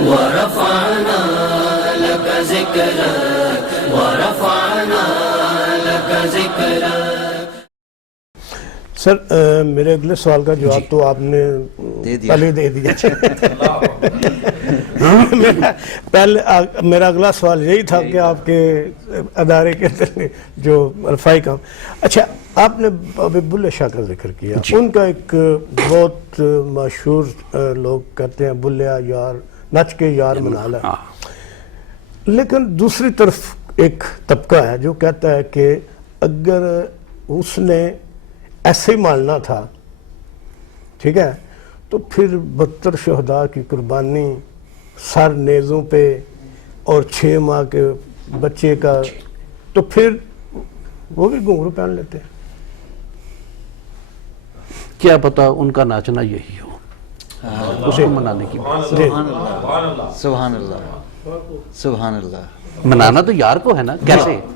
ورفعنا لك ذكرك ورفعنا لك ذكرك. سر میرے اگلے سوال کا جواب تو آپ نے پہلے دے دیا. میرا اگلا سوال یہی تھا کہ آپ کے ادارے کے جو رفائی کام. اچھا آپ نے ابھی بلے شاہ کا ذکر کیا. ان کا ایک بہت مشہور لوگ کہتے ہیں بلیا یار نچ کے یار منا لے. لیکن دوسری طرف ایک طبقہ ہے جو کہتا ہے کہ اگر اس نے ایسے ہی مالنا تھا ٹھیک ہے تو پھر 72 شہداء کی قربانی سر نیزوں پہ اور 6 ماہ کے بچے کا تو پھر وہ بھی گھنگرو پہن لیتے ہیں. کیا پتا ان کا ناچنا یہی ہو اس کو منانے کی بات. سبحان اللہ سبحان اللہ سبحان اللہ. منانا تو یار کو ہے نا.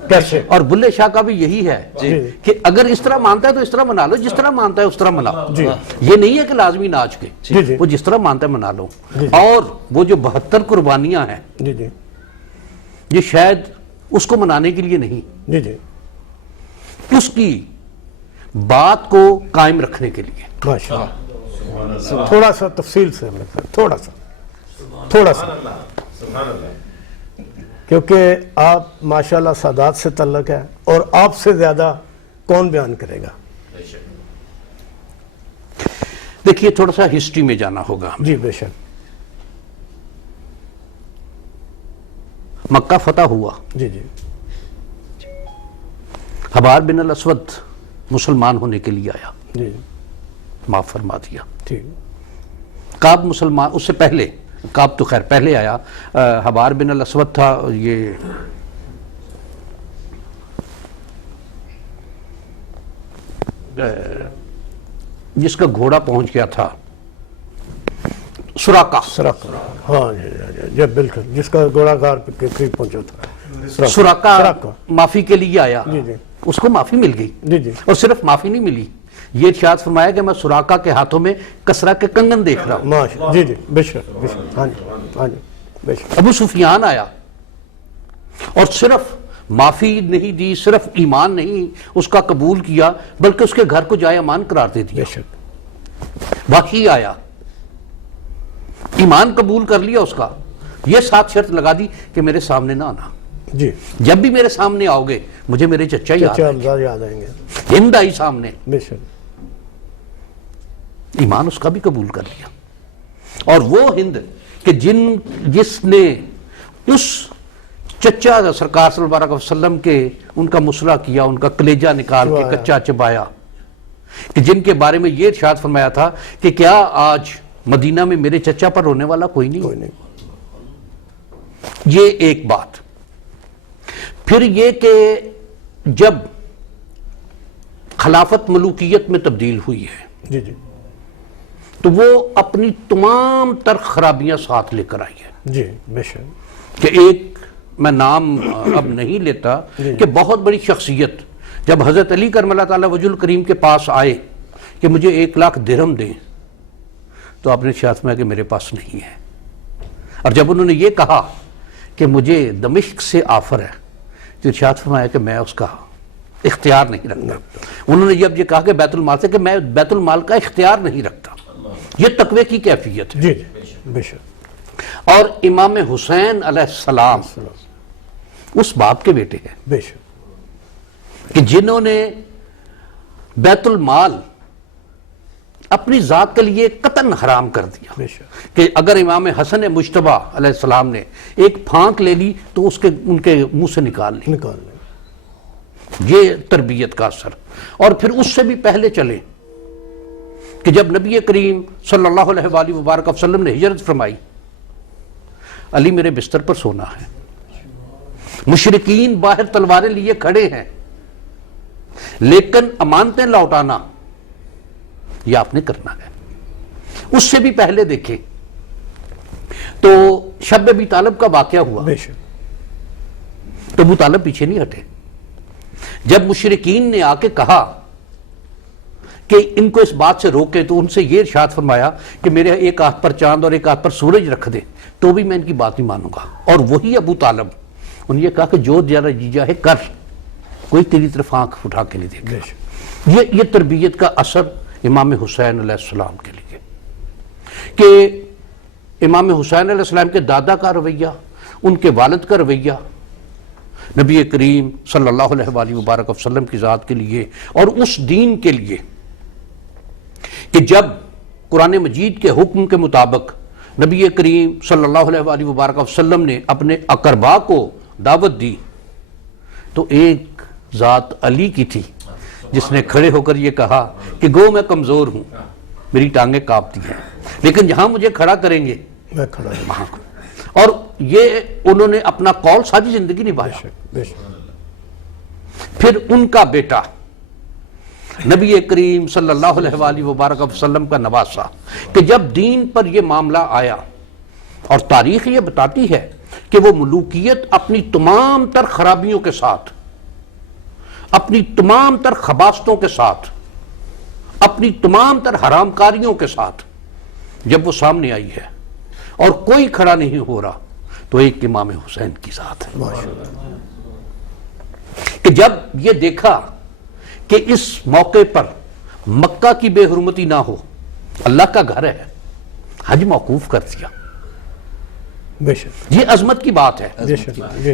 کیسے اور بلے شاہ کا بھی یہی ہے کہ اگر اس طرح مانتا ہے تو اس طرح منا لو, جس طرح مانتا ہے اس طرح منا. یہ نہیں ہے کہ لازمی ناچ کے, وہ جس طرح مانتا ہے منا لو. اور وہ جو 72 قربانیاں ہیں یہ شاید اس کو منانے کے لیے نہیں, اس کی بات کو قائم رکھنے کے لیے. تھوڑا سا تفصیل سے تھوڑا سا کیونکہ آپ ماشاءاللہ سادات سے تعلق ہے اور آپ سے زیادہ کون بیان کرے گا. دیکھیے تھوڑا سا ہسٹری میں جانا ہوگا. جی بے شک. مکہ فتح ہوا, جی حبار بن الاسود مسلمان ہونے کے لیے آیا, معاف فرما دیا. کعب مسلمان اس سے پہلے, کعب تو خیر پہلے آیا, حبار بن الاسود تھا یہ جس کا گھوڑا پہنچ گیا تھا سراقہ. ہاں جی بالکل, جس کا گھوڑا غار کے قریب پہنچا تھا. سراقہ معافی کے لیے آیا, اس کو معافی مل گئی. اور صرف معافی نہیں ملی, یہ ارشاد فرمایا کہ میں سراقہ کے ہاتھوں میں کسرا کے کنگن دیکھ رہا ہوں. جی بے شک. ابو سفیان آیا اور صرف معافی نہیں دی, صرف ایمان نہیں اس کا قبول کیا بلکہ اس کے گھر کو جائے امان قرار دے دیا. وحی آیا, ایمان قبول کر لیا اس کا, یہ 7 شرط لگا دی کہ میرے سامنے نہ آنا. جب بھی میرے سامنے آؤ گے مجھے میرے چچا یاد آئیں گے. ہند آئی سامنے, بے شک. ایمان اس کا بھی قبول کر لیا. اور وہ ہند کہ جس نے اس چچا سرکار صلی اللہ علیہ وسلم کے ان کا مسئلہ کیا, ان کا کلیجہ نکال کے کچا چبایا, کہ جن کے بارے میں یہ ارشاد فرمایا تھا کہ کیا آج مدینہ میں میرے چچا پر رونے والا کوئی نہیں. یہ ایک بات. پھر یہ کہ جب خلافت ملوکیت میں تبدیل ہوئی ہے تو وہ اپنی تمام تر خرابیاں ساتھ لے کر آئی ہے. بے شک. کہ ایک میں نام اب نہیں لیتا کہ بہت بڑی شخصیت جب حضرت علی کرم اللہ تعالیٰ وجہ الکریم کے پاس آئے کہ مجھے 1 لاکھ درہم دیں تو آپ نے ارشاد فرمایا کہ میرے پاس نہیں ہے. اور جب انہوں نے یہ کہا کہ مجھے دمشق سے آفر ہے تو ارشاد فرمایا کہ میں اس کا اختیار نہیں رکھتا. انہوں نے جب یہ کہا کہ بیت المال سے کہ میں بیت المال کا اختیار نہیں رکھتا. یہ تقوی کی کیفیت ہے. بے شک. اور امام حسین علیہ السلام اس باپ کے بیٹے ہیں بے شک کہ جنہوں نے بیت المال اپنی ذات کے لیے قطعاً حرام کر دیا. کہ اگر امام حسن مجتبیٰ علیہ السلام نے ایک پھانک لے لی تو ان کے منہ سے نکال لی. یہ تربیت کا اثر. اور پھر اس سے بھی پہلے چلے کہ جب نبی کریم صلی اللہ علیہ وآلہ وبارک وسلم نے ہجرت فرمائی, علی میرے بستر پر سونا ہے, مشرکین باہر تلواریں لیے کھڑے ہیں, لیکن امانتیں لوٹانا یہ آپ نے کرنا ہے. اس سے بھی پہلے دیکھیں تو شب ابی طالب کا واقعہ ہوا تو ابو طالب پیچھے نہیں ہٹے. جب مشرکین نے آ کے کہا کہ ان کو اس بات سے روکیں تو ان سے یہ ارشاد فرمایا کہ میرے ایک ہاتھ پر چاند اور ایک ہاتھ پر سورج رکھ دیں تو بھی میں ان کی بات نہیں مانوں گا. اور وہی ابو طالب انہوں نے یہ کہا کہ جو جرا جی جا ہے کر، کوئی تیری طرف آنکھ اٹھا کے نہیں دیکھے. یہ تربیت کا اثر امام حسین علیہ السلام کے لیے کہ امام حسین علیہ السلام کے دادا کا رویہ، ان کے والد کا رویہ نبی کریم صلی اللہ علیہ وآلہ وبارک وسلم کی ذات کے لیے اور اس دین کے لیے کہ جب قرآن مجید کے حکم کے مطابق نبی کریم صلی اللہ علیہ وآلہ وبارک وسلم نے اپنے اقربا کو دعوت دی تو ایک ذات علی کی تھی جس نے کھڑے ہو کر یہ کہا کہ گو میں کمزور ہوں، میری ٹانگیں کانپتی ہیں، لیکن جہاں مجھے کھڑا کریں گے میں کھڑا ہوں. وہاں. اور یہ انہوں نے اپنا قول ساری زندگی نبھایا. پھر ان کا بیٹا نبی کریم صلی اللہ علیہ وآلہ وبارک وسلم کا نواسا کہ جب دین پر یہ معاملہ آیا، اور تاریخ یہ بتاتی ہے کہ وہ ملوکیت اپنی تمام تر خرابیوں کے ساتھ، اپنی تمام تر خباستوں کے ساتھ، اپنی تمام تر حرام کاریوں کے ساتھ جب وہ سامنے آئی ہے اور کوئی کھڑا نہیں ہو رہا تو ایک امام حسین کی ذات ہے کہ جب یہ دیکھا کہ اس موقع پر مکہ کی بے حرمتی نہ ہو، اللہ کا گھر ہے، حج موقوف کر دیا. یہ عظمت کی بات ہے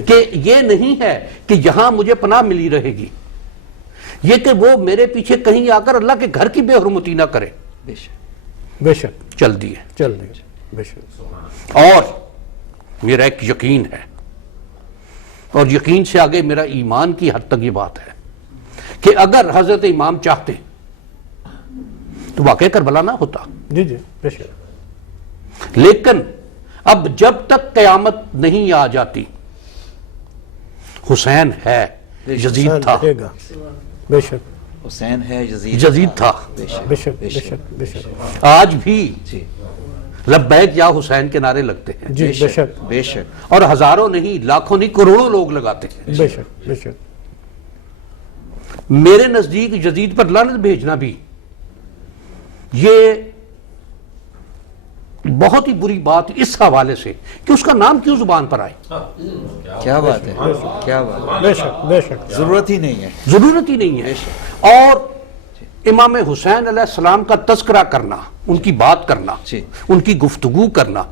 کہ یہ نہیں ہے کہ یہاں مجھے پناہ ملی رہے گی، یہ کہ وہ میرے پیچھے کہیں آ کر اللہ کے گھر کی بے حرمتی نہ کرے. بے شک چل دیے. بے شک. اور میرا ایک یقین ہے، اور یقین سے آگے میرا ایمان کی حد تک یہ بات ہے کہ اگر حضرت امام چاہتے تو واقعہ کربلا نہ ہوتا. جی بے شک. لیکن اب جب تک قیامت نہیں آ جاتی، حسین ہے، یزید تھا، بے شک حسین ہے، یزید تھا، بے شک بے شک بے شک. آج بھی لبیک یا حسین کے نعرے لگتے ہیں. جی بے شک بے شک. اور ہزاروں نہیں، لاکھوں نہیں، کروڑوں لوگ لگاتے ہیں. بے شک بے شک. میرے نزدیک یزید پر لعنت بھیجنا بھی یہ بہت ہی بری بات اس حوالے سے کہ اس کا نام کیوں زبان پر آئے. کیا بات ہے، کیا بات ہے. بے شک بے شک. ضرورت ہی نہیں ہے. ضرورت ہی نہیں ہے. اور امام حسین علیہ السلام کا تذکرہ کرنا، ان کی بات کرنا، ان کی گفتگو کرنا،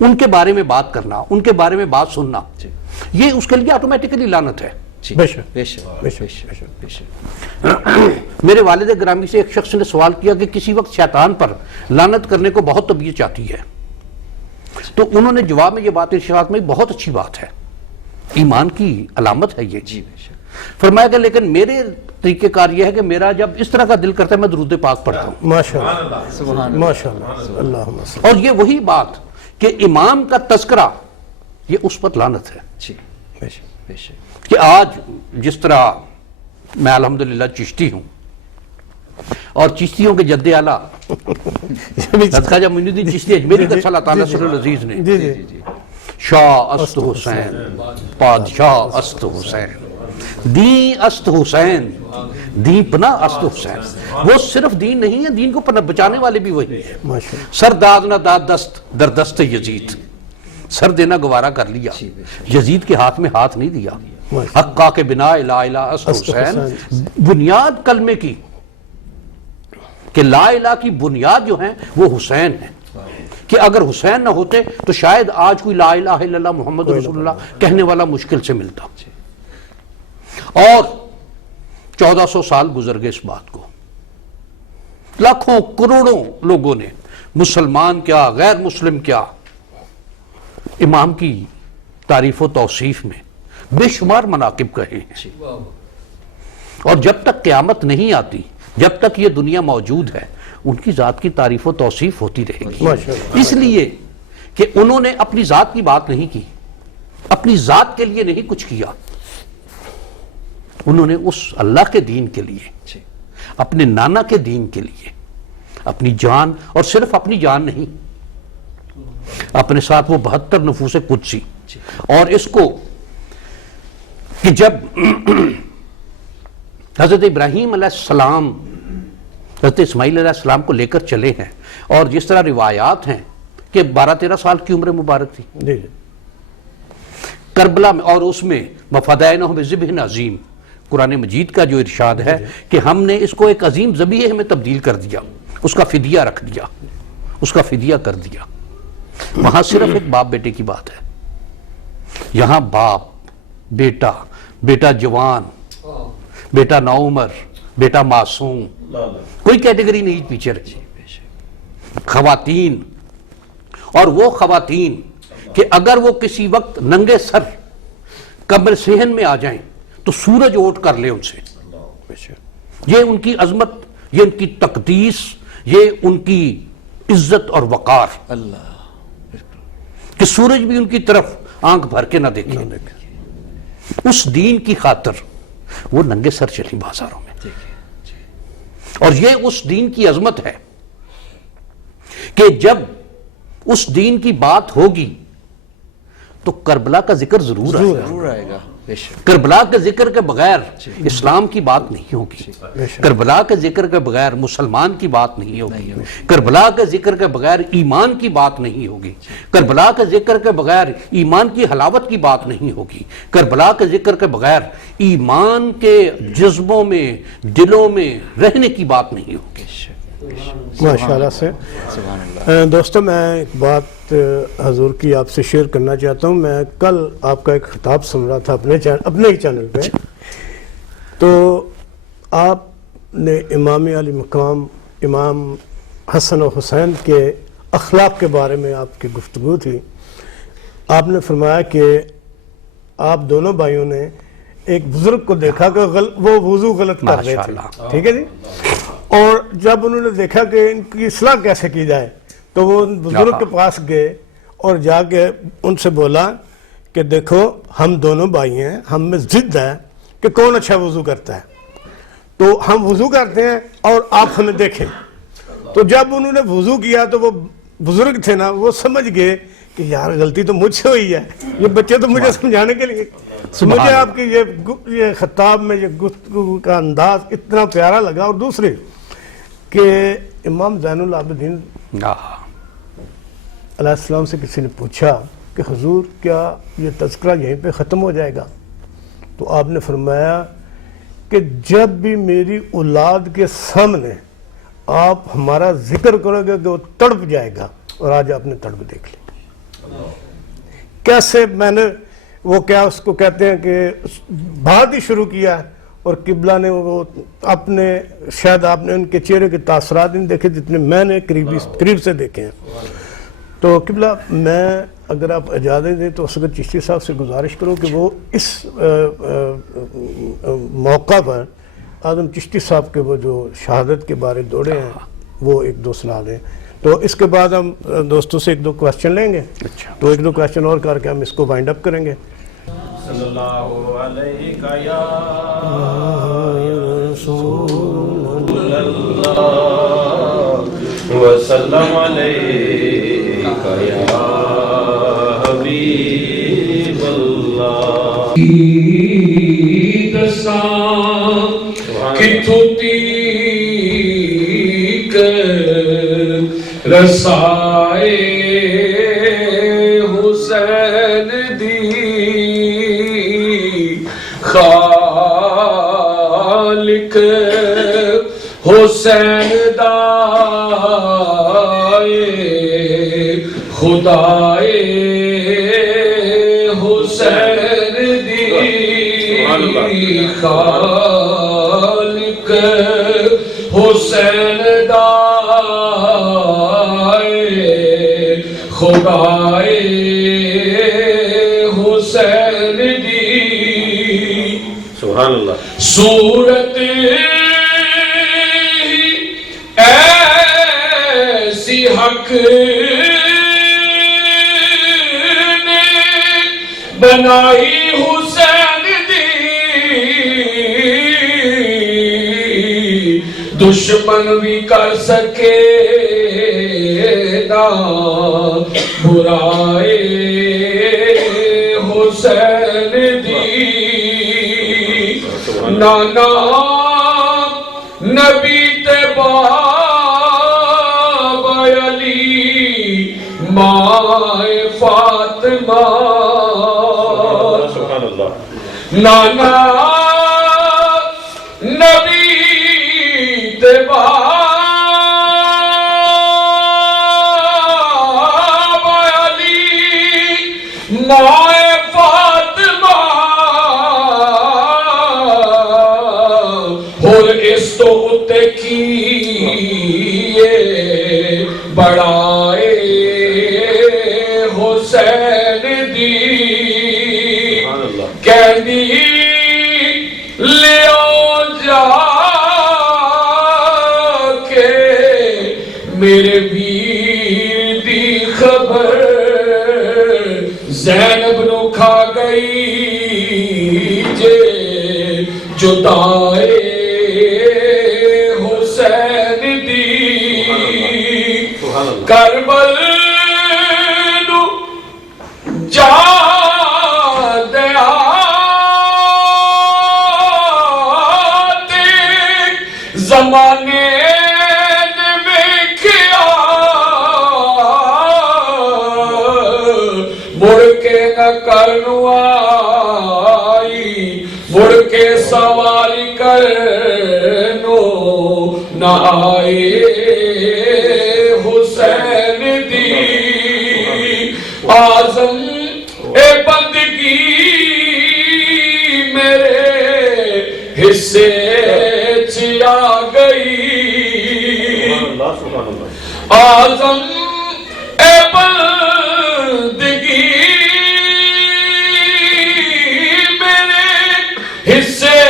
ان کے بارے میں بات کرنا، ان کے بارے میں بات سننا، یہ اس کے لیے آٹومیٹکلی لعنت ہے. بے شک بے شک. بے شک بے شک. میرے والد گرامی سے ایک شخص نے سوال کیا کہ کسی وقت شیطان پر لعنت کرنے کو بہت طبیعت چاہتی ہے، تو انہوں نے جواب میں یہ بات ارشاد میں بہت اچھی بات ہے، ایمان کی علامت ہے یہ. جی بے شک. فرمایا کہ لیکن میرے طریقہ کار یہ ہے کہ میرا جب اس طرح کا دل کرتا ہے میں درود پاک پڑھتا ہوں. ماشاءاللہ سبحان اللہ. ماشاءاللہ. اللہم صل. اور یہ وہی بات کہ امام کا تذکرہ یہ اس پر لعنت ہے. جی بے شک بے شک. کہ آج جس طرح میں الحمدللہ چشتی ہوں اور چشتیوں کے جد اعلیٰ حضرت خواجہ معین الدین چشتی اجمیری کا اللہ تعالیٰ صلی اللہ عزیز نے جی جی. شاہ است حسین، پادشاہ است حسین، دین است حسین، دین پناہ است حسین. وہ صرف دین نہیں ہے، دین کو پناہ بچانے والے بھی وہی ہے. ماشاءاللہ. سر داد نہ داد دست در دست یزید، سر دینا گوارا کر لیا، یزید کے ہاتھ میں ہاتھ نہیں دیا. حقا کے بنا لا الہ است حسین، بنیاد کلمے کی کہ لا الہ کی بنیاد جو ہیں وہ حسین ہیں، کہ اگر حسین نہ ہوتے تو شاید آج کوئی لا الہ الا اللہ محمد رسول اللہ کہنے والا مشکل سے ملتا. اور 1400 سال گزر گئے اس بات کو، لاکھوں کروڑوں لوگوں نے، مسلمان کیا غیر مسلم کیا، امام کی تعریف و توصیف میں بے شمار مناقب کہے ہیں. اور جب تک قیامت نہیں آتی، جب تک یہ دنیا موجود ہے، ان کی ذات کی تعریف و توصیف ہوتی رہے گی. اس لیے کہ انہوں نے اپنی ذات کی بات نہیں کی، اپنی ذات کے لیے نہیں کچھ کیا، انہوں نے اس اللہ کے دین کے لیے، اپنے نانا کے دین کے لیے اپنی جان، اور صرف اپنی جان نہیں، اپنے ساتھ وہ 72 نفوس قدسی. اور اس کو کہ جب حضرت ابراہیم علیہ السلام حضرت اسماعیل علیہ السلام کو لے کر چلے ہیں، اور جس طرح روایات ہیں کہ 12-13 سال کی عمر مبارک تھی جی کربلا میں، اور اس میں وفدینہ بذبح عظیم، قرآن مجید کا جو ارشاد ہے کہ ہم نے اس کو ایک عظیم ذبیحہ میں تبدیل کر دیا، اس کا فدیہ رکھ دیا، اس کا فدیہ کر دیا۔ وہاں صرف ایک باپ بیٹے کی بات ہے، یہاں باپ بیٹا، بیٹا جوان، بیٹا نوعمر، بیٹا معصوم، کوئی کیٹیگری نہیں پیچھے رہی، خواتین، اور وہ خواتین کہ اگر وہ کسی وقت ننگے سر قبر صحن میں آ جائیں تو سورج اوٹ کر لے ان سے۔ یہ ان کی عظمت، یہ ان کی تقدیس، یہ ان کی عزت اور وقار، کہ سورج بھی ان کی طرف آنکھ بھر کے نہ دیکھے۔ اس دین کی خاطر وہ ننگے سر چلی بازاروں میں، اور یہ اس دین کی عظمت ہے کہ جب اس دین کی بات ہوگی تو کربلا کا ذکر ضرور آئے گا، بے شک۔ کربلا کے ذکر کے بغیر اسلام کی بات نہیں ہوگی، کربلا کے ذکر کے بغیر مسلمان کی بات نہیں ہوگی، کربلا کے ذکر کے بغیر ایمان کی بات نہیں ہوگی، کربلا کے ذکر کے بغیر ایمان کی حلاوت کی بات نہیں ہوگی، کربلا کے ذکر کے بغیر ایمان کے جذبوں میں، دلوں میں رہنے کی بات نہیں ہوگی۔ ماشاءاللہ سے۔ دوستو میں ایک بات حضور کی آپ سے شیئر کرنا چاہتا ہوں۔ میں کل آپ کا ایک خطاب سن رہا تھا اپنے ہی چینل پہ، تو آپ نے امام علی مقام امام حسن و حسین کے اخلاق کے بارے میں آپ کی گفتگو تھی۔ آپ نے فرمایا کہ آپ دونوں بھائیوں نے ایک بزرگ کو دیکھا کہ وہ وضو غلط کر رہے تھے، ٹھیک ہے جی، اور جب انہوں نے دیکھا کہ ان کی اصلاح کیسے کی جائے تو وہ ان بزرگ کے پاس گئے اور جا کے ان سے بولا کہ دیکھو ہم دونوں بھائی ہیں، ہم میں ضد ہے کہ کون اچھا وضو کرتا ہے، تو ہم وضو کرتے ہیں اور آپ ہمیں دیکھیں۔ تو جب انہوں نے وضو کیا تو وہ بزرگ تھے نا، وہ سمجھ گئے کہ یار غلطی تو مجھ سے ہوئی ہے، یہ بچے تو مجھے سمجھانے کے لیے۔ مجھے آپ کی یہ خطاب میں یہ گفتگو کا انداز اتنا پیارا لگا۔ اور دوسری کہ امام زین العابدین علیہ السلام سے کسی نے پوچھا کہ حضور کیا یہ تذکرہ یہیں پہ ختم ہو جائے گا؟ تو آپ نے فرمایا کہ جب بھی میری اولاد کے سامنے آپ ہمارا ذکر کرو گے کہ وہ تڑپ جائے گا، اور آج آپ نے تڑپ دیکھ لی۔ کیسے میں نے وہ کیا اس کو کہتے ہیں کہ بات ہی شروع کیا، اور قبلہ نے وہ اپنے شاید آپ نے ان کے چہرے کے تاثرات نہیں دیکھے جتنے میں نے قریب سے دیکھے ہیں۔ تو قبلہ میں اگر آپ اجازت دیں تو اصغر چشتی صاحب سے گزارش کروں کہ وہ اس موقع پر اعظم چشتی صاحب کے وہ جو شہادت کے بارے دوڑے ہیں وہ ایک دو سنا دیں، تو اس کے بعد ہم دوستوں سے ایک دو کویسچن لیں گے، تو ایک دو کویسچن اور کر کے ہم اس کو وائنڈ اپ کریں گے۔ صلی اللہ علیہ یا رسول اللہ وسلم علیہ یا حبیب اللہ۔ کتھوتی رسائے حسین دی خالق حسین دائے خدائے حسین دی خالق حسین دائے خدائے حسین دی سبحان اللہ۔ صورت ایسی حق نے بنائی حسین دی دشمن بھی کر سکے نہ برائے حسین دی نانا نبی تے با فاطمہ سبحان اللہ نانا نبی دے باب علی مائے فاطمہ اور اس تو اتے کی بڑائے حسین دی کہنی لے آؤ جا کے میرے ویر دی خبر زینب نو کھا گئی جے جدائے حسین دی کربل نو جا دیا زمانے نے ویکھیا مڑ کے نہ کرنو آئی مڑ کے سواری کرنو نہ آئے حسین دی اعظم اے بندگی میرے حصے چیا گئی اعظم اے بندگی میرے حصے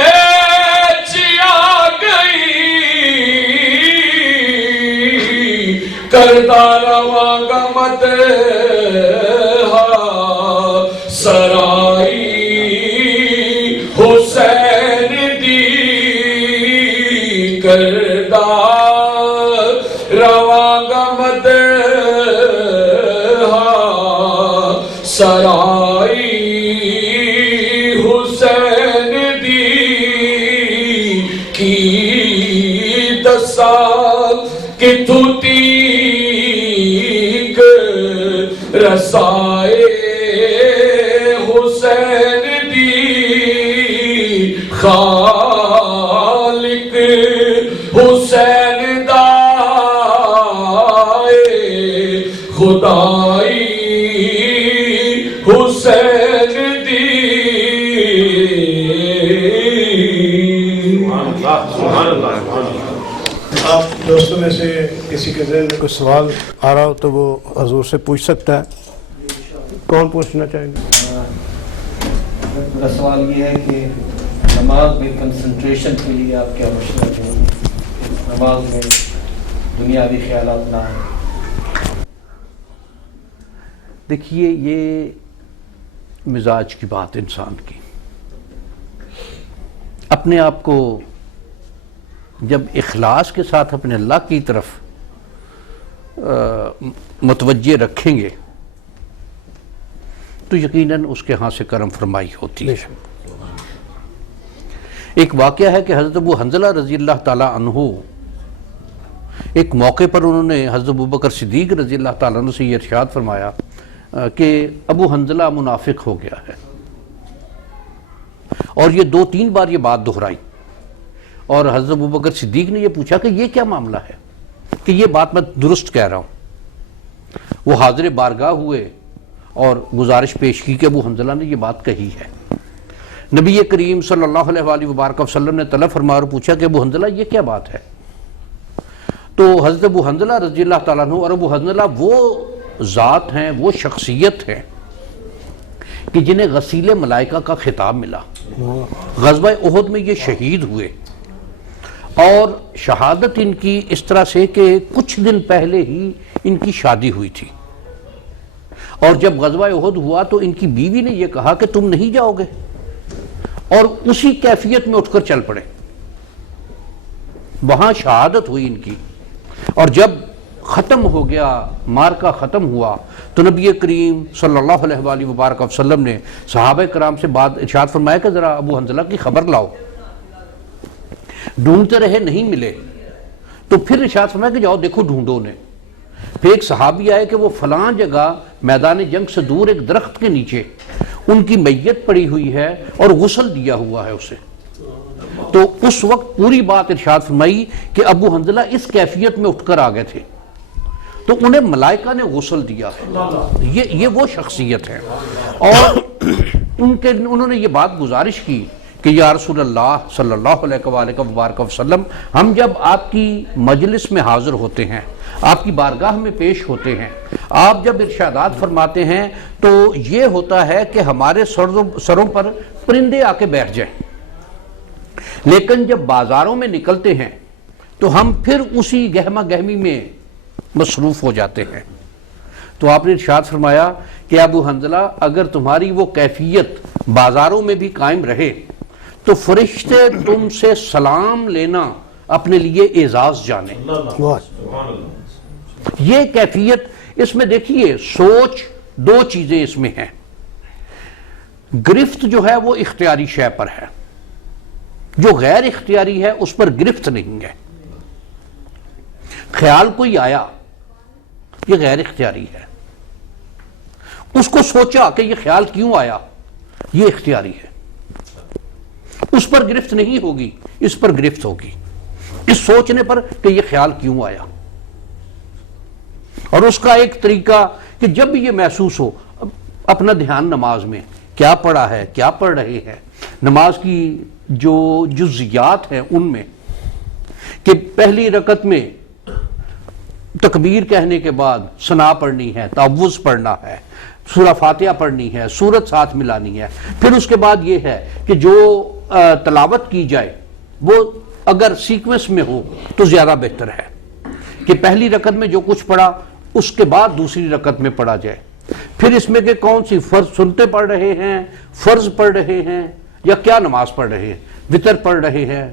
چیا گئی کردہ رواں گا مدح سرائی حسین دی کردہ رواں گا مدح سرائی حسین دی کی دسا کتھوں تیک رسائے حسین دی خالق حسین دائے خدائی حسین دی آپ دوستوں میں سے کسی کے ذہن میں کوئی سوال آ رہا ہو تو وہ حضور سے پوچھ سکتا ہے. کون پوچھنا چاہیں گے؟ میرا سوال یہ ہے کہ نماز میں کنسنٹریشن کے لیے آپ کیا مشورہ دیں گے؟ نماز میں دنیاوی خیالات نہ آئیں. دیکھیے یہ مزاج کی بات انسان کی، اپنے آپ کو جب اخلاص کے ساتھ اپنے اللہ کی طرف متوجہ رکھیں گے تو یقیناً اس کے ہاں سے کرم فرمائی ہوتی ہے. ایک واقعہ ہے کہ حضرت ابو حنظلہ رضی اللہ تعالیٰ عنہ ایک موقع پر انہوں نے حضرت ابوبکر صدیق رضی اللہ تعالیٰ عنہ سے یہ ارشاد فرمایا کہ ابو حنظلہ منافق ہو گیا ہے، اور یہ 2-3 بار یہ بات دہرائی. اور حضرت ابوبکر صدیق نے یہ پوچھا کہ یہ کیا معاملہ ہے کہ یہ بات میں درست کہہ رہا ہوں. وہ حاضر بارگاہ ہوئے اور گزارش پیش کی کہ ابو حنظلہ نے یہ بات کہی ہے. نبی کریم صلی اللہ علیہ وآلہ وبارک وسلم نے طلب فرمایا اور پوچھا کہ ابو حنظلہ یہ کیا بات ہے؟ تو حضرت ابو حنظلہ رضی اللہ تعالیٰ عنہ، اور ابو حنظلہ وہ ذات ہیں، وہ شخصیت ہیں کہ جنہیں غسیل ملائکہ کا خطاب ملا. غزوہ احد میں یہ شہید ہوئے، اور شہادت ان کی اس طرح سے کہ کچھ دن پہلے ہی ان کی شادی ہوئی تھی. اور جب غزوہ احد ہوا تو ان کی بیوی نے یہ کہا کہ تم نہیں جاؤ گے، اور اسی کیفیت میں اٹھ کر چل پڑے. وہاں شہادت ہوئی ان کی، اور جب ختم ہو گیا، مارکا ختم ہوا، تو نبی کریم صلی اللہ علیہ وآلہ وبارک وسلم نے صحابہ کرام سے بات ارشاد فرمایا کہ ذرا ابو حنظلہ کی خبر لاؤ. ڈھونڈتے رہے، نہیں ملے، تو پھر ارشاد فرمایا کہ جاؤ دیکھو ڈھونڈو نے. پھر ایک صحابی آئے کہ وہ فلاں جگہ میدان جنگ سے دور ایک درخت کے نیچے ان کی میت پڑی ہوئی ہے اور غسل دیا ہوا ہے اسے. تو اس وقت پوری بات ارشاد فرمائی کہ ابو حنظلہ اس کیفیت میں اٹھ کر آ گئے تھے تو انہیں ملائکہ نے غسل دیا. یہ وہ شخصیت ہے. اور انہوں نے یہ بات گزارش کی کہ یا رسول اللہ صلی اللہ علیہ وآلہ وبارک وسلم، ہم جب آپ کی مجلس میں حاضر ہوتے ہیں، آپ کی بارگاہ میں پیش ہوتے ہیں، آپ جب ارشادات فرماتے ہیں تو یہ ہوتا ہے کہ ہمارے سروں پر پرندے آ کے بیٹھ جائیں، لیکن جب بازاروں میں نکلتے ہیں تو ہم پھر اسی گہما گہمی میں مصروف ہو جاتے ہیں. تو آپ نے ارشاد فرمایا کہ ابو حنظلہ اگر تمہاری وہ کیفیت بازاروں میں بھی قائم رہے تو فرشتے تم سے سلام لینا اپنے لیے اعزاز جانے. یہ کیفیت اس میں دیکھیے، سوچ دو چیزیں اس میں ہیں. گرفت جو ہے وہ اختیاری شے پر ہے، جو غیر اختیاری ہے اس پر گرفت نہیں ہے. خیال کوئی آیا، یہ غیر اختیاری ہے. اس کو سوچا کہ یہ خیال کیوں آیا، یہ اختیاری ہے. اس پر گرفت نہیں ہوگی، اس پر گرفت ہوگی، اس سوچنے پر کہ یہ خیال کیوں آیا. اور اس کا ایک طریقہ کہ جب بھی یہ محسوس ہو، اپنا دھیان نماز میں کیا پڑھا ہے، کیا پڑھ رہے ہیں، نماز کی جو جزیات ہیں ان میں، کہ پہلی رکعت میں تکبیر کہنے کے بعد ثنا پڑھنی ہے، تعوذ پڑھنا ہے، سورہ فاتحہ پڑھنی ہے، سورت ساتھ ملانی ہے. پھر اس کے بعد یہ ہے کہ جو تلاوت کی جائے وہ اگر سیکوینس میں ہو تو زیادہ بہتر ہے کہ پہلی رکعت میں جو کچھ پڑھا اس کے بعد دوسری رکعت میں پڑھا جائے. پھر اس میں کہ کون سی فرض سنتے پڑھ رہے ہیں، فرض پڑھ رہے ہیں، یا کیا نماز پڑھ رہے ہیں، وتر پڑھ رہے ہیں،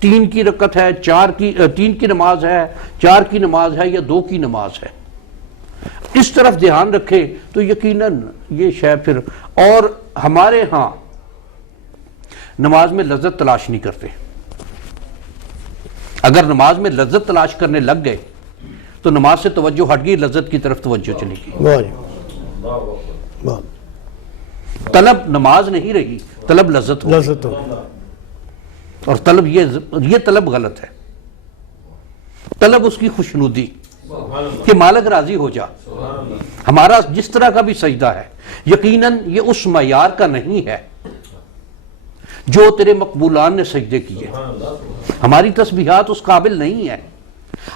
3 کی رکعت ہے، 3 کی نماز ہے، 4 کی نماز ہے، یا 2 کی نماز ہے. اس طرف دھیان رکھے تو یقیناً یہ شے پھر. اور ہمارے ہاں نماز میں لذت تلاش نہیں کرتے. اگر نماز میں لذت تلاش کرنے لگ گئے تو نماز سے توجہ ہٹ گئی، لذت کی طرف توجہ چلی گئی. طلب نماز نہیں رہی، طلب لذت ہو گئی. اور طلب یہ طلب غلط ہے. طلب اس کی خوشنودی کہ مالک راضی ہو جا. ہمارا جس طرح کا بھی سجدہ ہے یقیناً یہ اس معیار کا نہیں ہے جو تیرے مقبولان نے سجدے کیے. ہماری تسبیحات اس قابل نہیں ہے،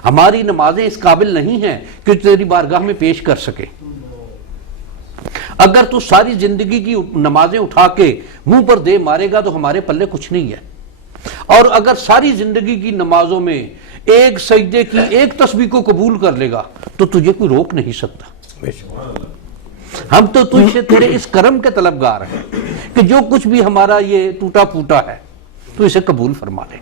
ہماری نمازیں اس قابل نہیں ہیں کہ تیری بارگاہ میں پیش کر سکے. اگر تو ساری زندگی کی نمازیں اٹھا کے منہ پر دے مارے گا تو ہمارے پلے کچھ نہیں ہے. اور اگر ساری زندگی کی نمازوں میں ایک سجدے کی ایک تسبیح کو قبول کر لے گا تو تجھے کوئی روک نہیں سکتا. ہم تو تجھ سے تیرے اس کرم کے طلبگار ہیں کہ جو کچھ بھی ہمارا یہ ٹوٹا پھوٹا ہے تو اسے قبول فرما لے.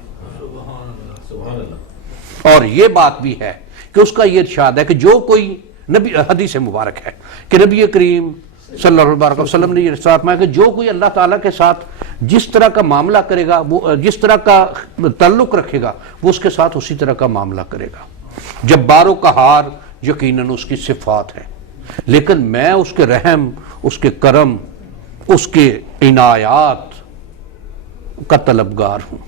اور یہ بات بھی ہے کہ اس کا یہ ارشاد ہے کہ جو کوئی نبی، حدیث مبارک ہے کہ نبی کریم صلی اللہ علیہ وسلم نے یہ ارشاد فرمایا کہ جو کوئی اللہ تعالیٰ کے ساتھ جس طرح کا معاملہ کرے گا، وہ جس طرح کا تعلق رکھے گا وہ اس کے ساتھ اسی طرح کا معاملہ کرے گا. جبار و قہار یقیناً اس کی صفات ہے، لیکن میں اس کے رحم، اس کے کرم، اس کے عنایات کا طلبگار ہوں.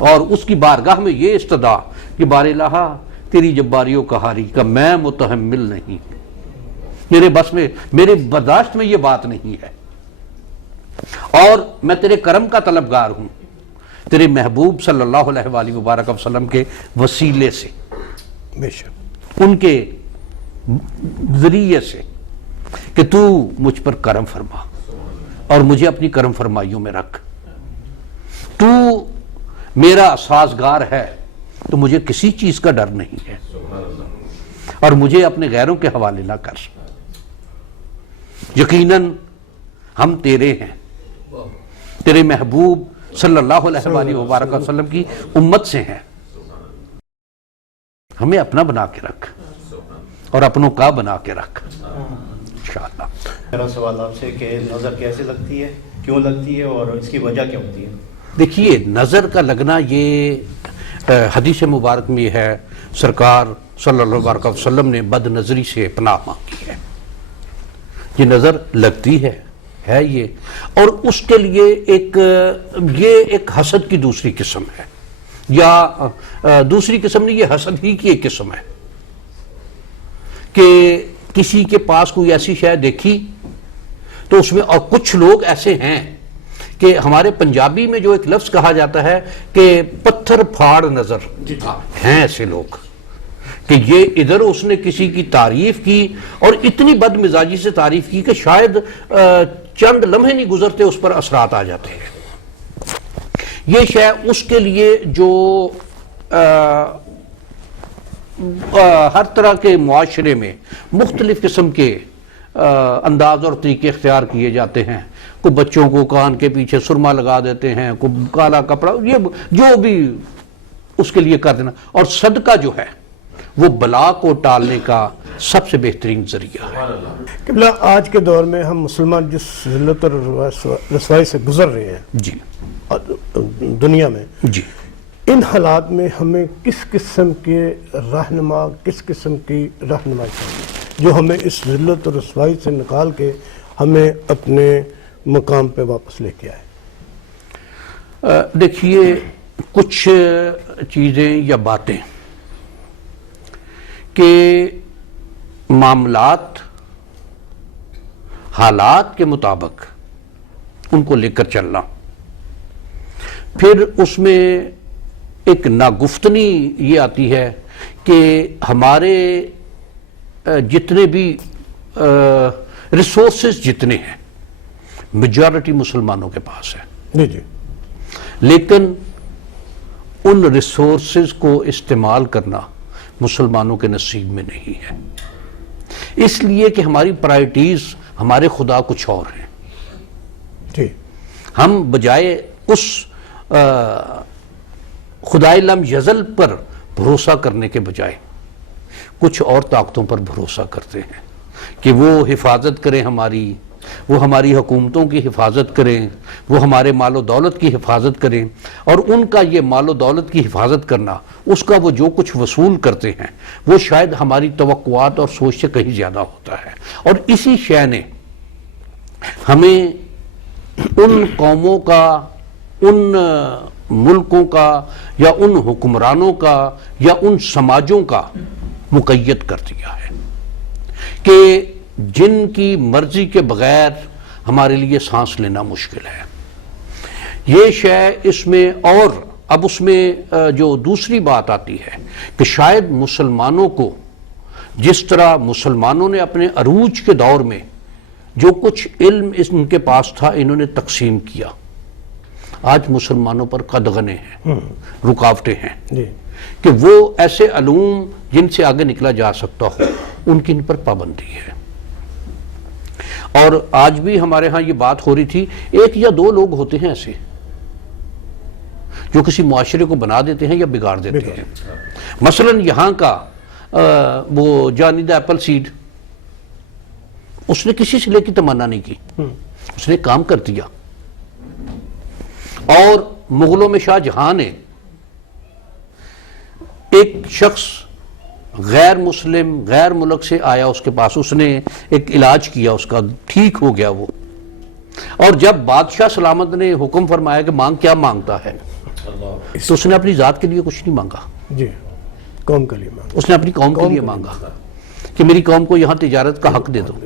اور اس کی بارگاہ میں یہ استدعا کہ بار الہا تیری جباری و قہاری کا میں متحمل نہیں، میرے بس میں، میرے برداشت میں یہ بات نہیں ہے. اور میں تیرے کرم کا طلبگار ہوں تیرے محبوب صلی اللہ علیہ وآلہ وبارک وسلم کے وسیلے سے، ان کے ذریعے سے کہ تو مجھ پر کرم فرما اور مجھے اپنی کرم فرمائیوں میں رکھ. تو میرا سازگار ہے تو مجھے کسی چیز کا ڈر نہیں ہے، اور مجھے اپنے غیروں کے حوالے نہ کر. یقیناً ہم تیرے ہیں، تیرے محبوب صلی اللہ علیہ وآلہ وبارک وسلم کی امت سے ہیں. ہمیں اپنا بنا کے رکھ اور اپنوں کا بنا کے رکھ انشاءاللہ. میرا سوال آپ سے کہ نظر کیسے لگتی ہے، کیوں لگتی ہے اور اس کی وجہ کیا ہوتی ہے؟ دیکھیے، نظر کا لگنا یہ حدیث مبارک میں ہے، سرکار صلی اللہ علیہ وسلم نے بد نظری سے پناہ مانگی ہے. یہ نظر لگتی ہے یہ، اور اس کے لیے یہ ایک حسد کی دوسری قسم ہے، یا دوسری قسم نہیں، یہ حسد ہی کی ایک قسم ہے کہ کسی کے پاس کوئی ایسی شے دیکھی تو اس میں، اور کچھ لوگ ایسے ہیں کہ ہمارے پنجابی میں جو ایک لفظ کہا جاتا ہے کہ پتھر پھاڑ نظر، ہیں ایسے لوگ کہ یہ ادھر اس نے کسی کی تعریف کی اور اتنی بد مزاجی سے تعریف کی کہ شاید چند لمحے نہیں گزرتے اس پر اثرات آ جاتے ہیں. یہ شے اس کے لیے جو ہر طرح کے معاشرے میں مختلف قسم کے انداز اور طریقے اختیار کیے جاتے ہیں. کوئی بچوں کو کان کے پیچھے سرما لگا دیتے ہیں، کوئی کالا کپڑا، یہ جو بھی اس کے لیے کر دینا. اور صدقہ جو ہے وہ بلا کو ٹالنے کا سب سے بہترین ذریعہ ہے. قبلہ آج کے دور میں ہم مسلمان جس ذلت اور رسوائی سے گزر رہے ہیں جی دنیا میں، جی، ان حالات میں ہمیں کس قسم کی رہنمائی چاہیے جو ہمیں اس ذلت اور رسوائی سے نکال کے ہمیں اپنے مقام پہ واپس لے کے آئے؟ دیکھیے، کچھ چیزیں یا باتیں کہ معاملات حالات کے مطابق ان کو لے کر چلنا، پھر اس میں ایک ناگفتنی یہ آتی ہے کہ ہمارے جتنے بھی ریسورسز جتنے ہیں میجارٹی مسلمانوں کے پاس ہے، جی، لیکن ان ریسورسز کو استعمال کرنا مسلمانوں کے نصیب میں نہیں ہے، اس لیے کہ ہماری پرائرٹیز ہمارے خدا کچھ اور ہیں. جی، ہم بجائے اس خدائے لم یزل پر بھروسہ کرنے کے بجائے کچھ اور طاقتوں پر بھروسہ کرتے ہیں کہ وہ حفاظت کریں ہماری، وہ ہماری حکومتوں کی حفاظت کریں، وہ ہمارے مال و دولت کی حفاظت کریں. اور ان کا یہ مال و دولت کی حفاظت کرنا، اس کا وہ جو کچھ وصول کرتے ہیں وہ شاید ہماری توقعات اور سوچ سے کہیں زیادہ ہوتا ہے. اور اسی شے نے ہمیں ان قوموں کا، ان ملکوں کا، یا ان حکمرانوں کا، یا ان سماجوں کا مقید کر دیا ہے کہ جن کی مرضی کے بغیر ہمارے لیے سانس لینا مشکل ہے. یہ شے اس میں، اور اب اس میں جو دوسری بات آتی ہے کہ شاید مسلمانوں کو، جس طرح مسلمانوں نے اپنے عروج کے دور میں جو کچھ علم ان کے پاس تھا انہوں نے تقسیم کیا، آج مسلمانوں پر قدغنے ہیں، رکاوٹیں ہیں کہ وہ ایسے علوم جن سے آگے نکلا جا سکتا ہو ان کی ان پر پابندی ہے. اور آج بھی ہمارے ہاں یہ بات ہو رہی تھی، ایک یا دو لوگ ہوتے ہیں ایسے جو کسی معاشرے کو بنا دیتے ہیں یا بگاڑ دیتے ہیں. مثلا یہاں کا وہ جانی دا ایپل سیڈ، اس نے کسی سے لے کی تمنا نہیں کی، اس نے کام کر دیا. اور مغلوں میں شاہ جہاں نے ایک شخص غیر مسلم، غیر ملک سے آیا اس کے پاس، اس نے ایک علاج کیا، اس کا ٹھیک ہو گیا وہ. اور جب بادشاہ سلامت نے حکم فرمایا کہ مانگ، کیا مانگتا ہے، تو اس نے اپنی ذات کے لیے کچھ نہیں مانگا، جی، قوم کے لیے مانگا. اس نے اپنی قوم کے لیے مانگا کہ میری قوم کو یہاں تجارت کا حق دے دو.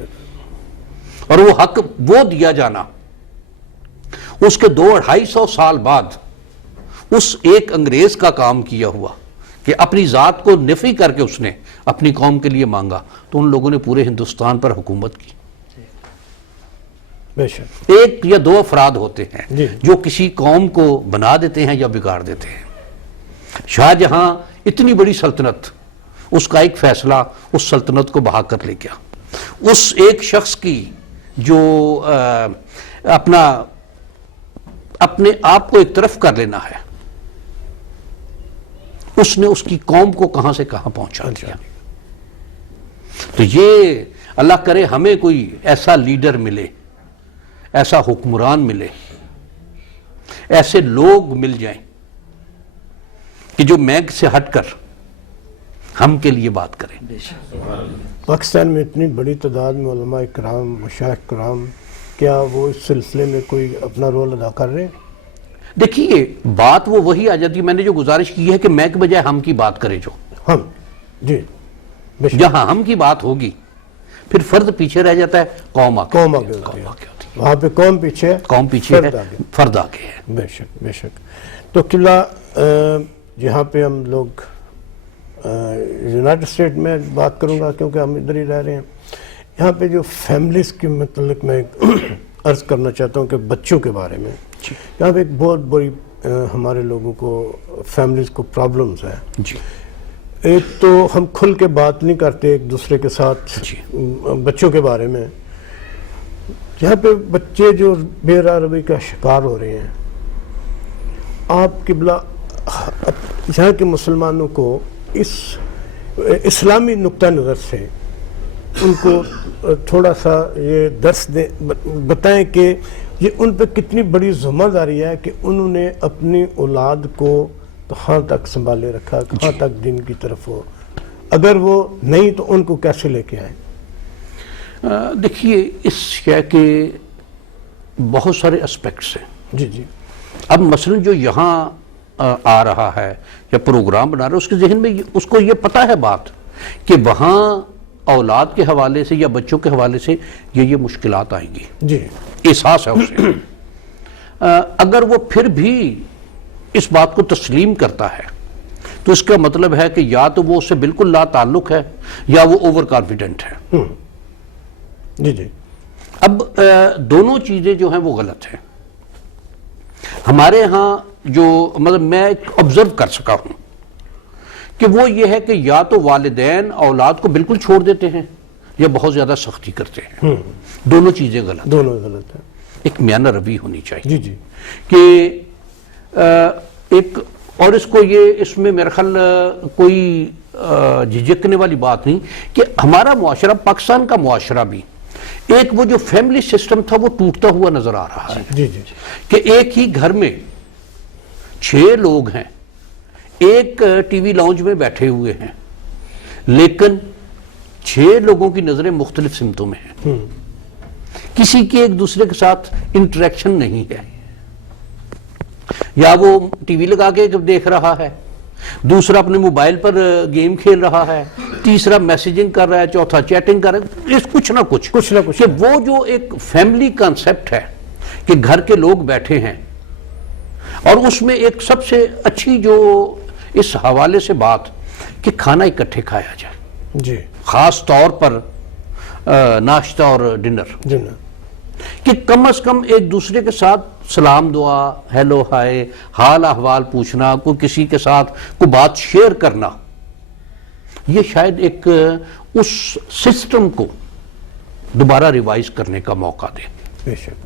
اور وہ حق وہ دیا جانا اس کے 200-250 سال بعد اس ایک انگریز کا کام کیا ہوا کہ اپنی ذات کو نفی کر کے اس نے اپنی قوم کے لیے مانگا، تو ان لوگوں نے پورے ہندوستان پر حکومت کی. بے شک ایک یا دو افراد ہوتے ہیں جو کسی قوم کو بنا دیتے ہیں یا بگاڑ دیتے ہیں. شاہ جہاں اتنی بڑی سلطنت، اس کا ایک فیصلہ اس سلطنت کو بہا کر لے گیا. اس ایک شخص کی جو اپنے آپ کو ایک طرف کر لینا ہے، اس نے اس کی قوم کو کہاں سے کہاں پہنچا دیا. تو یہ اللہ کرے ہمیں کوئی ایسا لیڈر ملے، ایسا حکمران ملے، ایسے لوگ مل جائیں کہ جو میگ سے ہٹ کر ہم کے لیے بات کریں. پاکستان میں اتنی بڑی تعداد میں علماء کرام، مشائخ کرام، کیا وہ اس سلسلے میں کوئی اپنا رول ادا کر رہے ہیں؟ دیکھیے بات وہ وہی آ جاتی ہے، میں نے جو گزارش کی ہے کہ میں کے بجائے ہم کی بات کرے. جو ہم جی بے شک. جہاں ہم کی بات ہوگی پھر فرد پیچھے رہ جاتا ہے، قوم آگے قوم آگے ہوتی ہے. وہاں پہ قوم پیچھے ہے، قوم پیچھے فرد ہے، آگے. فرد آگے ہے. بے شک بے شک. تو قبلہ جہاں پہ ہم لوگ یونائٹڈ اسٹیٹ میں بات کروں گا کیونکہ ہم ادھر ہی رہ رہے ہیں، یہاں پہ جو فیملیز کے متعلق میں عرض کرنا چاہتا ہوں کہ بچوں کے بارے میں یہاں پہ ایک بہت بڑی ہمارے لوگوں کو فیملیز کو پرابلمز ہیں. جی ایک تو ہم کھل کے بات نہیں کرتے ایک دوسرے کے ساتھ بچوں کے بارے میں. یہاں پہ بچے جو بے راہ روی کا شکار ہو رہے ہیں، آپ قبلہ یہاں کے مسلمانوں کو اس اسلامی نقطہ نظر سے ان کو تھوڑا سا یہ درس دیں، بتائیں کہ یہ ان پہ کتنی بڑی ذمہ داری ہے کہ انہوں نے اپنی اولاد کو کہاں تک سنبھالے رکھا، کہاں تک دین کی طرف ہو، اگر وہ نہیں تو ان کو کیسے لے کے آئیں؟ دیکھیے اس شے کے بہت سارے اسپیکٹس ہیں. جی جی. اب مثلا جو یہاں آ رہا ہے یا پروگرام بنا رہا ہے، اس کے ذہن میں اس کو یہ پتہ ہے بات کہ وہاں اولاد کے حوالے سے یا بچوں کے حوالے سے یہ مشکلات آئیں گی. جی احساس ہے اسے. اگر وہ پھر بھی اس بات کو تسلیم کرتا ہے تو اس کا مطلب ہے کہ یا تو وہ اس سے بالکل لا تعلق ہے یا وہ اوور کانفیڈنٹ ہے. جی جی. اب دونوں چیزیں جو ہیں وہ غلط ہیں. ہمارے ہاں جو مطلب میں آبزرو کر سکا ہوں کہ وہ یہ ہے کہ یا تو والدین اولاد کو بالکل چھوڑ دیتے ہیں یا بہت زیادہ سختی کرتے ہیں. دونوں چیزیں غلط، دونوں غلط ہیں. ایک میانہ روی ہونی چاہیے. جی جی. کہ ایک اور اس میں میرا خیال کوئی جھجکنے والی بات نہیں کہ ہمارا معاشرہ، پاکستان کا معاشرہ بھی ایک وہ جو فیملی سسٹم تھا وہ ٹوٹتا ہوا نظر آ رہا ہے. جی جی. کہ ایک ہی گھر میں 6 لوگ ہیں، ایک ٹی وی لاؤنج میں بیٹھے ہوئے ہیں، لیکن 6 لوگوں کی نظریں مختلف سمتوں میں ہیں. کسی کی ایک دوسرے کے ساتھ انٹریکشن نہیں ہے. یا وہ ٹی وی لگا کے دیکھ رہا ہے، دوسرا اپنے موبائل پر گیم کھیل رہا ہے، تیسرا میسیجنگ کر رہا ہے، چوتھا چیٹنگ کر رہا ہے. کچھ نہ کچھ کہ وہ جو ایک فیملی کانسیپٹ ہے کہ گھر کے لوگ بیٹھے ہیں، اور اس میں ایک سب سے اچھی جو اس حوالے سے بات کہ کھانا اکٹھے کھایا جائے. جی. خاص طور پر ناشتہ اور ڈنر، کہ کم از کم ایک دوسرے کے ساتھ سلام دعا، ہیلو ہائے، حال احوال پوچھنا، کوئی کسی کے ساتھ کوئی بات شیئر کرنا، یہ شاید ایک اس سسٹم کو دوبارہ ریوائز کرنے کا موقع دے. بے شک.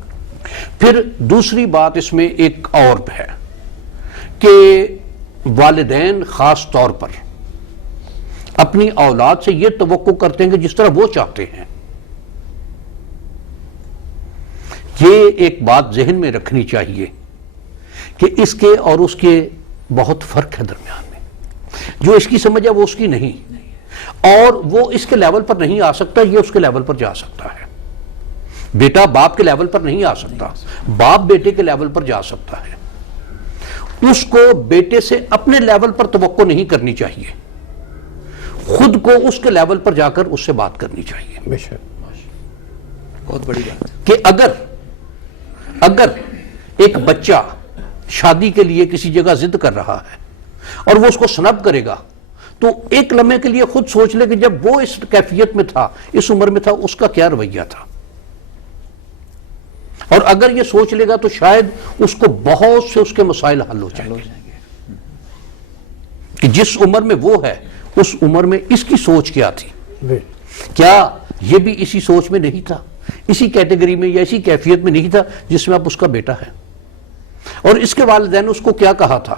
پھر دوسری بات اس میں ایک اور ہے کہ والدین خاص طور پر اپنی اولاد سے یہ توقع کرتے ہیں کہ جس طرح وہ چاہتے ہیں. یہ ایک بات ذہن میں رکھنی چاہیے کہ اس کے اور اس کے بہت فرق ہے درمیان میں. جو اس کی سمجھ ہے وہ اس کی نہیں، اور وہ اس کے لیول پر نہیں آ سکتا، یہ اس کے لیول پر جا سکتا ہے. بیٹا باپ کے لیول پر نہیں آ سکتا، باپ بیٹے کے لیول پر جا سکتا ہے. اس کو بیٹے سے اپنے لیول پر توقع نہیں کرنی چاہیے، خود کو اس کے لیول پر جا کر اس سے بات کرنی چاہیے. بے شک. بہت بڑی بات کہ اگر ایک بچہ شادی کے لیے کسی جگہ ضد کر رہا ہے اور وہ اس کو سنب کرے گا تو ایک لمحے کے لیے خود سوچ لے کہ جب وہ اس کیفیت میں تھا، اس عمر میں تھا، اس کا کیا رویہ تھا. اور اگر یہ سوچ لے گا تو شاید اس کو بہت سے اس کے مسائل حل ہو جائیں گے. کہ جس عمر میں وہ ہے اس عمر میں اس کی سوچ کیا تھی، کیا یہ بھی اسی سوچ میں نہیں تھا، اسی کیٹیگری میں یا اسی کیفیت میں نہیں تھا جس میں اب اس کا بیٹا ہے. اور اس کے والدین نے اس کو کیا کہا تھا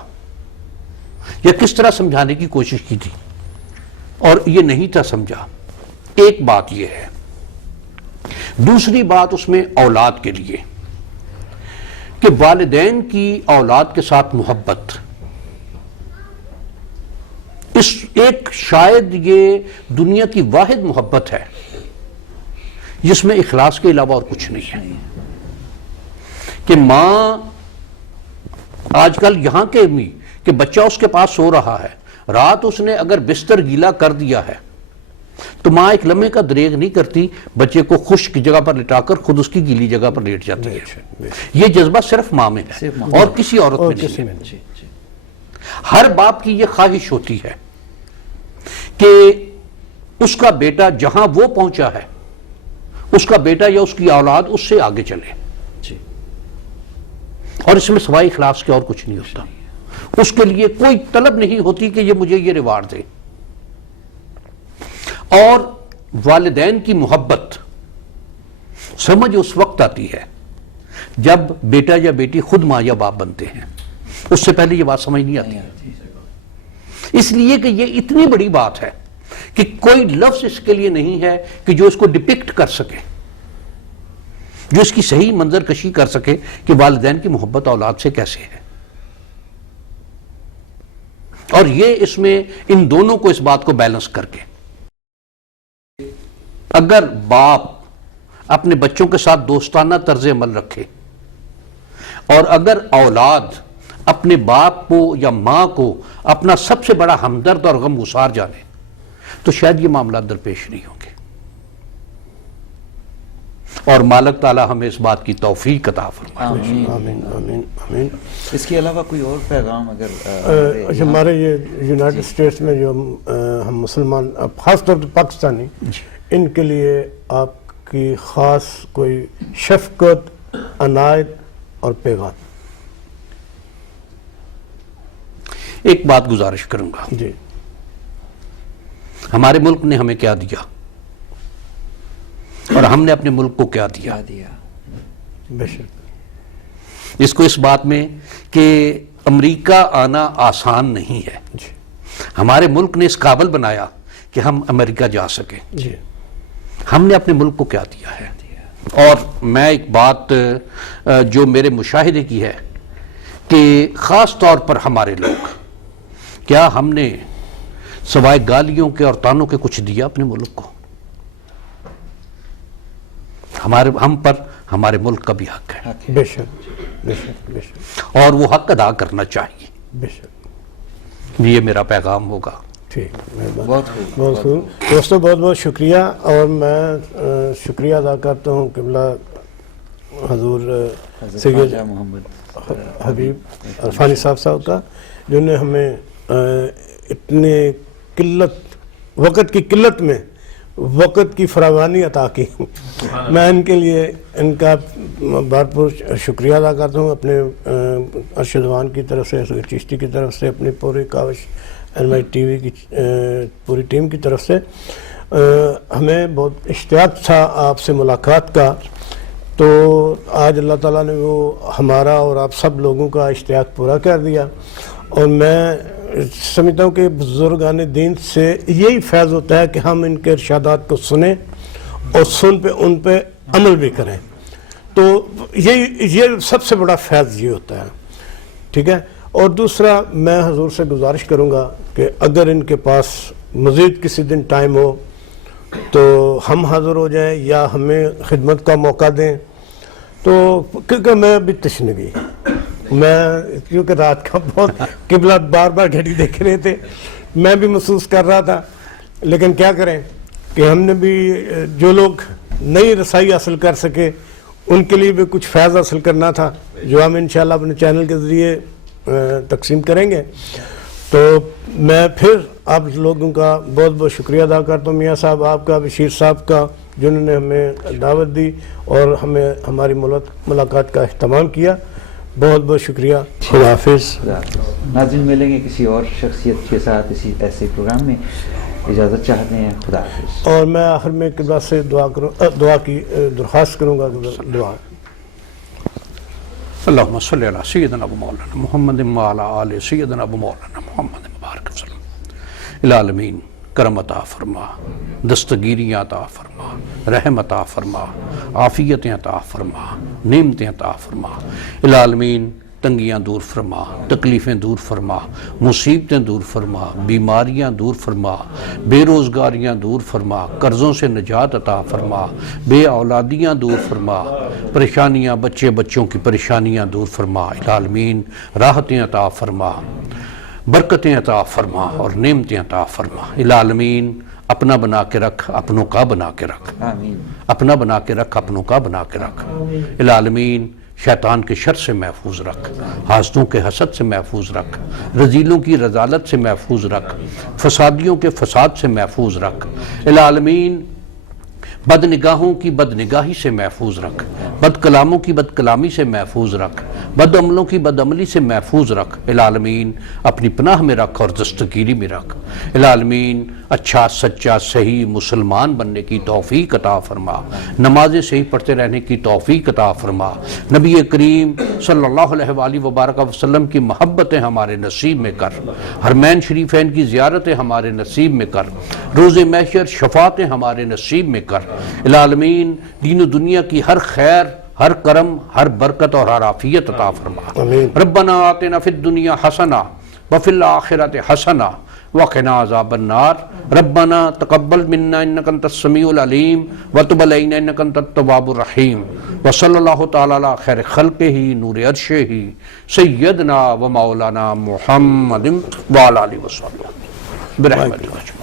یا کس طرح سمجھانے کی کوشش کی تھی اور یہ نہیں تھا سمجھا. ایک بات یہ ہے. دوسری بات اس میں اولاد کے لیے کہ والدین کی اولاد کے ساتھ محبت ایک شاید یہ دنیا کی واحد محبت ہے جس میں اخلاص کے علاوہ اور کچھ نہیں ہے. کہ ماں آج کل یہاں کے بھی کہ بچہ اس کے پاس سو رہا ہے, رات اس نے اگر بستر گیلا کر دیا ہے تو ماں ایک لمحے کا دریغ نہیں کرتی, بچے کو خشک جگہ پر لٹا کر خود اس کی گیلی جگہ پر لیٹ جاتی ہے. یہ جذبہ صرف ماں میں ہے اور کسی عورت میں نہیں ہے. ہر باپ کی یہ خواہش ہوتی ہے کہ اس کا بیٹا جہاں وہ پہنچا ہے اس کا بیٹا یا اس کی اولاد اس سے آگے چلے, اور اس میں سوائے اخلاص کے اور کچھ نہیں ہوتا. اس کے لیے کوئی طلب نہیں ہوتی کہ یہ مجھے یہ ریوارڈ دے. اور والدین کی محبت سمجھ اس وقت آتی ہے جب بیٹا یا بیٹی خود ماں یا باپ بنتے ہیں, اس سے پہلے یہ بات سمجھ نہیں آتی. اس لیے کہ یہ اتنی بڑی بات ہے کہ کوئی لفظ اس کے لیے نہیں ہے کہ جو اس کو ڈپکٹ کر سکے, جو اس کی صحیح منظر کشی کر سکے کہ والدین کی محبت اولاد سے کیسے ہے. اور یہ اس میں ان دونوں کو اس بات کو بیلنس کر کے, اگر باپ اپنے بچوں کے ساتھ دوستانہ طرز عمل رکھے اور اگر اولاد اپنے باپ کو یا ماں کو اپنا سب سے بڑا ہمدرد اور غم گسار جانے تو شاید یہ معاملات درپیش نہیں ہوں گے. اور مالک تعالی ہمیں اس بات کی توفیق عطا فرمائے. آمین آمین آمین آمین. اس کے علاوہ کوئی اور پیغام اگر ہمارے یہ یونائٹڈ اسٹیٹس میں جو ہم مسلمان خاص طور پہ پاکستانی, ان کے لیے آپ کی خاص کوئی شفقت, عنایت اور پیغام؟ ایک بات گزارش کروں گا. جی. ہمارے ملک نے ہمیں کیا دیا اور ہم نے اپنے ملک کو کیا دیا. بے شک. اس کو اس بات میں کہ امریکہ آنا آسان نہیں ہے. ہمارے ملک نے اس قابل بنایا کہ ہم امریکہ جا سکیں. جی. ہم نے اپنے ملک کو کیا دیا ہے. اور میں ایک بات جو میرے مشاہدے کی ہے کہ خاص طور پر ہمارے لوگ, کیا ہم نے سوائے گالیوں کے اور تانوں کے کچھ دیا اپنے ملک کو؟ ہم پر ہمارے ملک کا بھی حق ہے. بے شک بے شک بے شک. اور وہ حق ادا کرنا چاہیے. بے شک. یہ میرا پیغام ہوگا. ٹھیک. بہت خوب دوستوں, بہت بہت شکریہ. اور میں شکریہ ادا کرتا ہوں قبلہ حضور سید محمد حبیب عرفانی صاحب کا, جنہوں نے ہمیں اتنے وقت کی قلت میں وقت کی فراوانی عطا کی. میں ان کے لیے ان کا بھرپور شکریہ ادا کرتا ہوں اپنے ارشد وان کی طرف سے, چشتی کی طرف سے, اپنی پوری کاوش LMI TV کی پوری ٹیم کی طرف سے. ہمیں بہت اشتیاق تھا آپ سے ملاقات کا, تو آج اللہ تعالیٰ نے وہ ہمارا اور آپ سب لوگوں کا اشتیاق پورا کر دیا. اور میں سمجھتا ہوں کہ بزرگان دین سے یہی فیض ہوتا ہے کہ ہم ان کے ارشادات کو سنیں اور ان پہ عمل بھی کریں. تو یہ سب سے بڑا فیض یہ ہوتا ہے. ٹھیک ہے. اور دوسرا, میں حضور سے گزارش کروں گا کہ اگر ان کے پاس مزید کسی دن ٹائم ہو تو ہم حاضر ہو جائیں یا ہمیں خدمت کا موقع دیں. تو کیونکہ میں ابھی تشنگی, کیونکہ رات کا بہت قبلہ بار بار گھڑی دیکھ رہے تھے, میں بھی محسوس کر رہا تھا. لیکن کیا کریں کہ ہم نے بھی جو لوگ نئی رسائی حاصل کر سکے ان کے لیے بھی کچھ فیض حاصل کرنا تھا, جو ہم انشاءاللہ اپنے چینل کے ذریعے تقسیم کریں گے. تو میں پھر آپ لوگوں کا بہت بہت شکریہ ادا کرتا ہوں, میاں صاحب آپ کا, بشیر صاحب کا, جنہوں نے ہمیں دعوت دی اور ہمیں ہماری ملاقات کا اہتمام کیا. بہت بہت شکریہ. خدا حافظ. ناظرین, ملیں گے کسی اور شخصیت کے ساتھ اسی ایسے پروگرام میں. اجازت چاہتے ہیں. خدا حافظ. اور میں آخر میں قبلہ سے دعا کی درخواست کروں گا. دعا. اللہم صلی علی سیدنا ابو مولانا محمد وعلی آل سیدنا ابو مولانا محمد مبارک وسلم. العالمین کرم عطا فرما, دستگیریاں عطا فرما, رحم عطا فرما, عافیتیں عطا فرما, نعمتیں عطا فرما. العالمین تنگیاں دور فرما، تکلیفیں دور فرما، مصیبتیں دور فرما، بیماریاں دور فرما، بے روزگاریاں دور فرما، قرضوں سے نجات عطا فرما، بے اولادیاں دور فرما، پریشانیاں بچوں کی پریشانیاں دور فرما، العالمین راحتیں عطا فرما، برکتیں عطا فرما اور نعمتیں عطا فرما، العالمین اپنا بنا کے رکھ، اپنوں کا بنا کے رکھ، آمین. اپنا بنا کے رکھ، اپنوں کا بنا کے رکھ، العالمین شیطان کے شر سے محفوظ رکھ، حاسدوں کے حسد سے محفوظ رکھ، رذیلوں کی رذالت سے محفوظ رکھ، فسادیوں کے فساد سے محفوظ رکھ، العالمین بد نگاہوں کی بد نگاہی سے محفوظ رکھ، بد کلاموں کی بد کلامی سے محفوظ رکھ، بد عملوں کی بد عملی سے محفوظ رکھ، العالمین اپنی پناہ میں رکھ اور دستگیری میں رکھ، العالمین اچھا سچا صحیح مسلمان بننے کی توفیق عطا فرما، نمازیں صحیح پڑھتے رہنے کی توفیق عطا فرما، نبی کریم صلی اللہ علیہ وآلہ وبارک وسلم کی محبتیں ہمارے نصیب میں کر، حرمین شریفین کی زیارتیں ہمارے نصیب میں کر، روز محشر شفاعتیں ہمارے نصیب میں کر، العالمین دین و دنیا کی ہر خیر، ہر کرم، ہر برکت اور ہر عافیت عطا فرما، ربنا آتنا فی الدنیا حسنہ وفی الآخرۃ حسنہ وقنا عذاب النار، ربنا تقبل منا انک انت السمیع العلیم وتب علینا انک انت التواب الرحیم، وصلی اللہ تعالی علی خیر خلقہ نور عرشہ سیدنا و مولانا محمد وعلی آلہ وصحبہ برحمتک۔